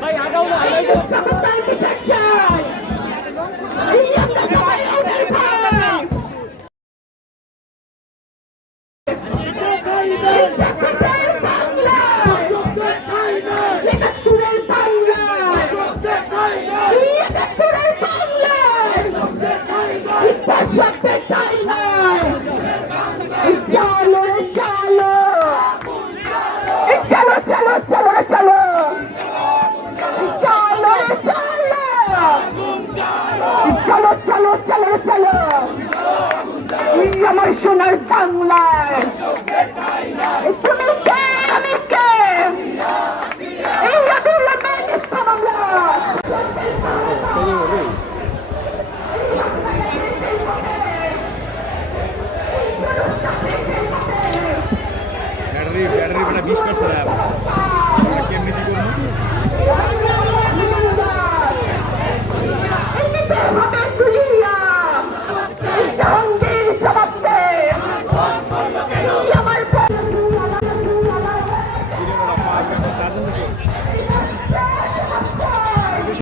ভাই আগাও না সত্যি চাই না। চলো চলো চলো চলো চলো চলো আমার সোনার বাংলায়। बैटरी बैटरी बड़ा बीस परसेंट है